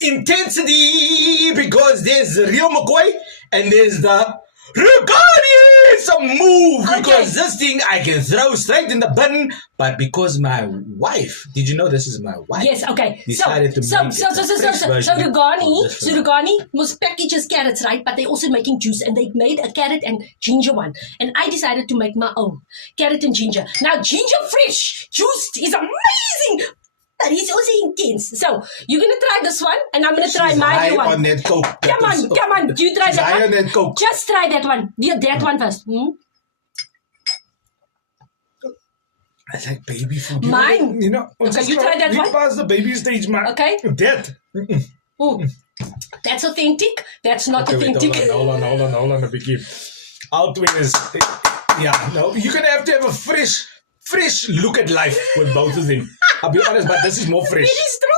intensity because there's the real McCoy and there's the regardless a move because this thing I can throw straight in the bin, but because my wife, did you know this is my wife? Yes, okay. Decided to make it a fresh version of Rugani must package his carrots, right? But they're also making juice, and they made a carrot and ginger one. And I decided to make my own carrot and ginger. Now, ginger fresh juiced is amazing, but it's also intense. So you're gonna try this one, and I'm gonna try my one. On that coke. Come on, you try that one. On that coke. Just try that one. Yeah, that one first. I like baby food. Mine. Okay, you try that one. Past the baby stage, man. Okay. That. That's authentic. That's not authentic. Hold on a biggie. Our twins. Yeah, no, you're gonna have to have a fresh look at life with both of them. I'll be honest, but this is more fresh. It is true.